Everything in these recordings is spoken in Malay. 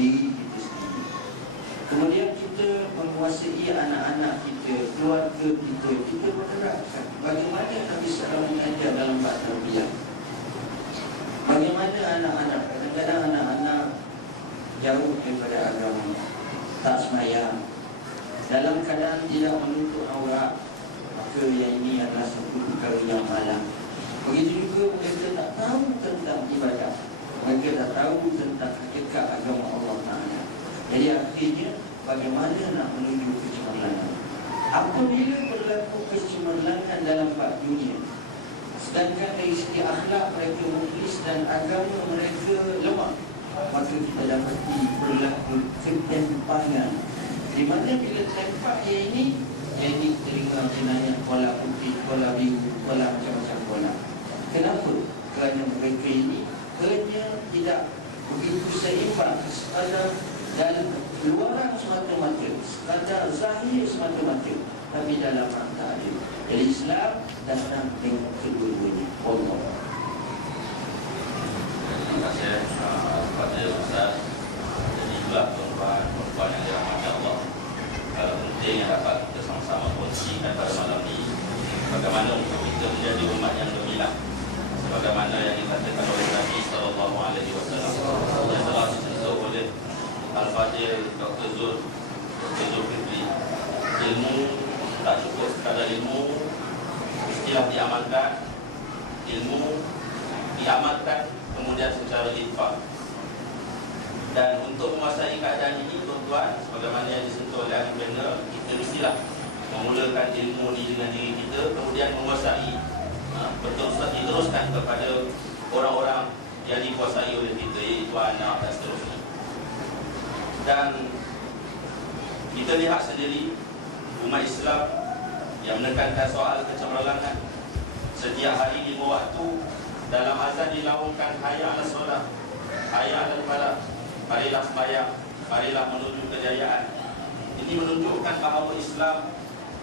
diri kita sendiri. Kemudian kita menguasai anak-anak kita, keluarga kita. Kita menerapkan bagaimana Nabi SAW mengajar dalam bab tarbiyah. Bagaimana anak-anak, kadang-kadang anak-anak jauh daripada agama, tak sembahyang, dalam keadaan tidak menutup aurat, maka yang ini adalah satu perkara yang malang. Begitu juga mereka tak tahu tentang ibadah, mereka tak tahu tentang hakikat agama Allah Ta'ala. Jadi akhirnya bagaimana nak menuju kecemerlangan? Apabila berlaku kecemerlangan dalam bab dunia, sedangkan dari segi akhlak mereka muflis dan agama mereka lemah, maka kita dapati berlaku ketimpangan, di mana bila tempat yang ini terima jenayah bola putih, bola biru, bola macam-macam bola. Kenapa? Kerana mereka ini hanya tidak begitu seimbang sekadar dalam luaran semata-mata, sekadar zahir semata-mata, tapi dalam makna adil. Jadi Islam datang dengan kedua-duanya. Allah. Terima kasih kepada Ustaz. Jadi itulah perempuan yang dirahmati Allah. Kalau penting yang dapat kita sama-sama kongsikan pada malam ini, bagaimana untuk kita menjadi umat yang gemilang, sebagaimana yang dikatakan oleh Nabi SAW yang telah disentuh oleh Al-Fadhil Dr. Zulkifli. Ilmu tak cukup sekadar ilmu, istilah diamalkan, ilmu diamalkan kemudian secara infak. Dan untuk menguasai keadaan ini, tuan-tuan, sebagaimana yang disentuh oleh ahli panel, kita mestilah memulakan ilmu ini dengan diri kita, kemudian menguasai, diteruskan kepada orang-orang yang dikuasai oleh kita, iaitu anak dan seterusnya. Dan kita lihat sendiri umat Islam yang menekankan soal kecemerlangan. Setiap hari 5 waktu dalam azan dilaungkan hayya 'alas solah, hayya 'alal falah, marilah sembahyang, marilah menuju kejayaan. Ini menunjukkan bahawa Islam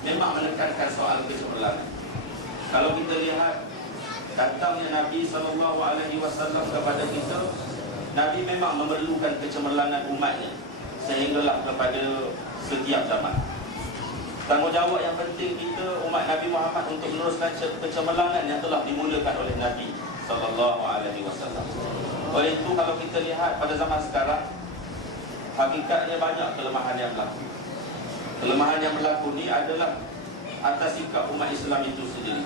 memang menekankan soal kecemerlangan. Kalau kita lihat datangnya Nabi SAW kepada kita, Nabi memang memerlukan kecemerlangan umatnya sehinggalah kepada setiap zaman. Tanggungjawab yang penting kita umat Nabi Muhammad untuk meneruskan kecemerlangan yang telah dimulakan oleh Nabi SAW. Oleh itu kalau kita lihat pada zaman sekarang, hakikatnya banyak kelemahan yang berlaku. Kelemahan yang berlaku ni adalah atas sikap umat Islam itu sendiri,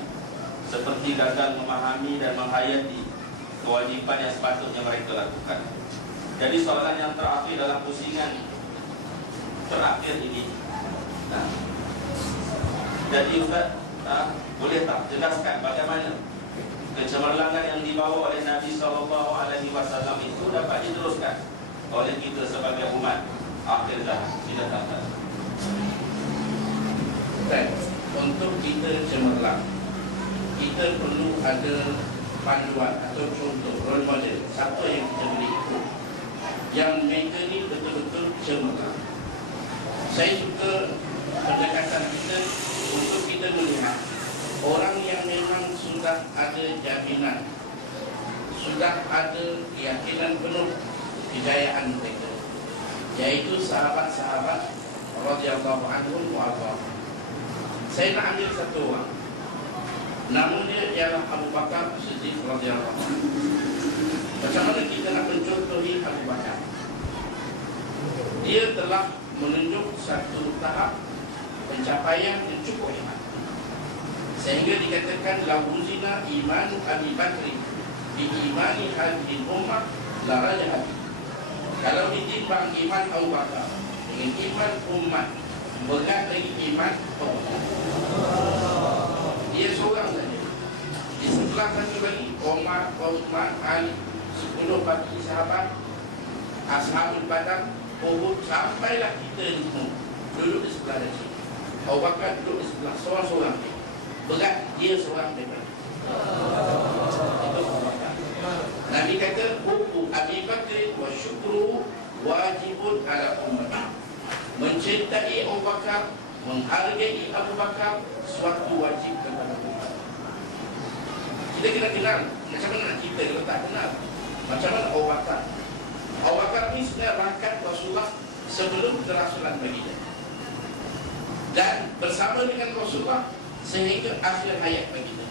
seperti gagal memahami dan menghayati kewajipan yang sepatutnya mereka lakukan. Jadi soalan yang terakhir dalam pusingan terakhir ini, jadi Ustaz, boleh tak jelaskan bagaimana kecemerlangan yang dibawa oleh Nabi SAW itu dapat diteruskan oleh kita sebagai umat akhir zaman tidak datang? Untuk kita cemerlang, kita perlu ada panduan atau contoh, role model, siapa yang kita boleh ikut, yang mereka ni betul-betul cemerlang. Saya suka pendekatan kita untuk kita melihat orang yang memang sudah ada jaminan, sudah ada keyakinan penuh kejayaan mereka, yaitu sahabat-sahabat radhiyallahu anhum wa ardhahum. Saya nak ambil satu orang, nama dia ialah Abu Bakar Siddiq radhiyallahu anhu. Macam mana kita nak mencontohi Abu Bakar? Dia telah menunjuk satu tahap pencapaian yang cukup hebat, sehingga dikatakan lawuzina iman Abi Bakri bi imani hadhihi ummah la rajahat. Kalau ditimbang iman Abu Bakar dengan iman umat, berat lagi iman Abu Bakar. Dia seorang saja. Di sebelah satu lagi Umar, Uthman, Ali, 10 bagi sahabat, Ashabul Badar, Uhud, sampailah kita ni semua duduk di sebelah dari sini. Abu Bakar duduk di sebelah seorang-seorang. Berat dia seorang daripada itu Abu Bakar. Nabi kata hukum Abi Bakr wa syukru wajibun ala ummah. Mencintai Abu Bakar, menghargai Abu Bakar suatu wajib kepada umat. Kita kena kenal. Macam mana kita kalau tak kenal, macam mana Abu Bakar? Abu Bakar ni sebenarnya rakat sebelum kerasulan baginda, dan bersama dengan Rasulullah sehingga akhir hayat baginda.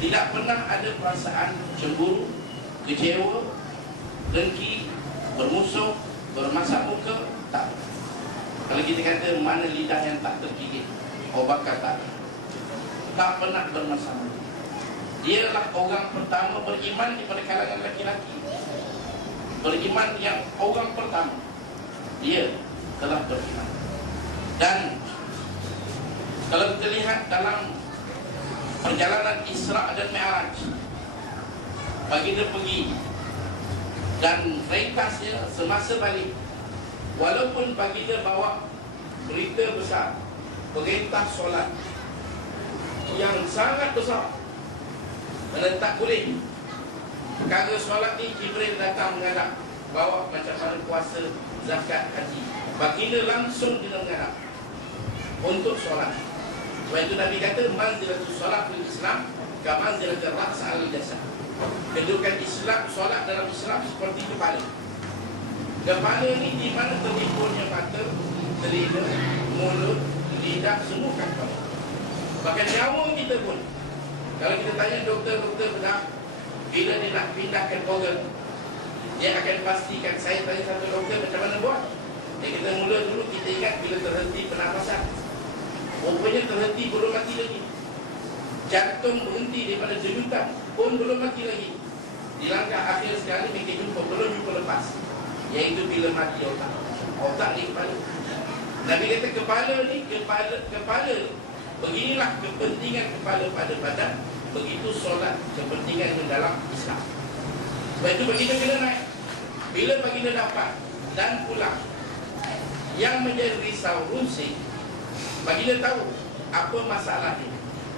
Tidak pernah ada perasaan cemburu, kecewa, dengki, bermusuh, bermasak muka, tak. Kalau kita kata mana lidah yang tak tergigit, Abu Bakar tak pernah bermasalah. Dia adalah orang pertama beriman daripada kalangan laki-laki. Beriman yang orang pertama, dia telah beriman. Dan kalau kita lihat dalam perjalanan Isra dan Mi'raj, baginda pergi dan ringkasnya semasa balik, walaupun baginda bawa berita besar, perintah solat yang sangat besar, kerana tak boleh perkara solat ni, Jibril datang menghadap, bawa macam mana puasa, zakat, haji. Baginda langsung kena menghadap untuk solat. Sebab itu Nabi kata manzilatul solat fil Islam ka manzilatul ra's al jasad. Kedudukan Islam, solat dalam Islam seperti kepala. Kepala ni di mana terhimpunnya mata, telinga, mulut, lidah, semua kat kepala. Bahkan nyawa kita pun, kalau kita tanya doktor-doktor bedah, bila dia nak pindahkan organ, dia akan pastikan. Saya tanya satu doktor macam mana buat. Dia kata mula dulu kita ingat bila terhenti pernafasan, rupanya terhenti belum mati lagi. Jantung berhenti daripada denyutan pun belum mati lagi. Di langkah akhir sekali mereka jumpa, belum jumpa lepas, iaitu bila mati otak. Otak ni kepala. Nabi kata kepala ni, kepala beginilah kepentingan kepala pada badan. Begitu solat kepentingan dalam Islam. Sebab itu baginda kena naik. Bila baginda dapat dan pulang, yang menjadi risau rusing, baginda tahu apa masalahnya,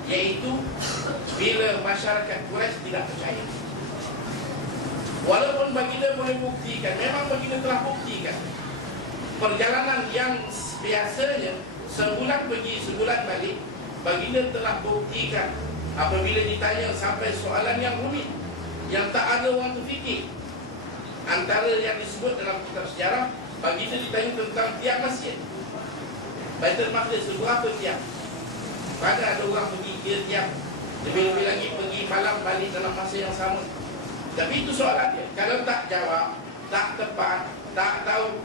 iaitu bila masyarakat Quraisy tidak percaya. Walaupun baginda boleh buktikan, memang baginda telah buktikan, perjalanan yang biasanya sebulan pergi sebulan balik, baginda telah buktikan. Apabila ditanya sampai soalan yang rumit, yang tak ada orang terfikir, antara yang disebut dalam kitab sejarah, baginda ditanya tentang tiang masjid Baitul Maqdis, seberapa tiang. Mana ada orang pergi dia tiang, lebih-lebih lagi pergi malam balik dalam masa yang sama. Tapi itu soalan dia. Kalau tak jawab, tak tepat, tak tahu,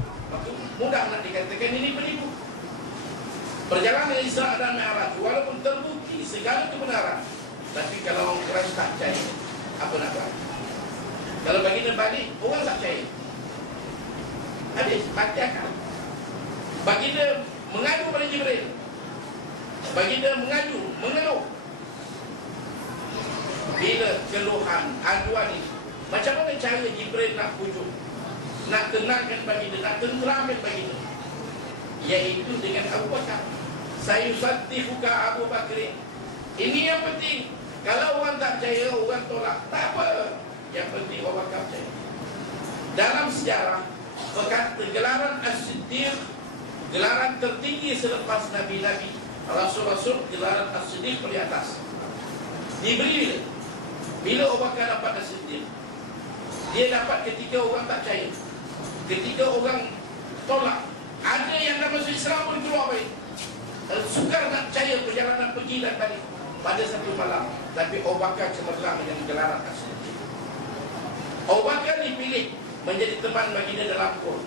mudah nak dikatakan ini penipu. Perjalanan Isra dan Mi'raj walaupun terbukti segala kebenaran, tapi kalau orang Quraisy tak percaya, apa nak buat? Kalau baginda balik, orang tak percaya, habis, mati akal. Baginda mengadu pada Jibril, baginda mengadu, mengeluh. Bila keluhan, aduan ini, macam mana cara Jibril nak pujuk, nak tenangkan baginda, nak tenteramkan baginda, iaitu dengan Abu Bakar. Sayusaddiquka Abu Bakr. Ini yang penting. Kalau orang tak percaya, orang tolak, tak apa. Yang penting Abu Bakar percaya. Dalam sejarah, perkata gelaran As-Siddiq, gelaran tertinggi selepas Nabi-Nabi, Rasul-Rasul, gelaran As-Siddiq paling atas. Diberi bila Abu Bakar dapat As-Siddiq, dia dapat ketika orang tak percaya, ketika orang tolak. Ada yang nak masuk Islam pun keluar balik, sukar nak percaya perjalanan pergi dan balik pada satu malam. Tapi Abu Bakar cemerlang dengan gelaran As-Siddiq. Abu Bakar dipilih menjadi teman baginda dalam Qur'an.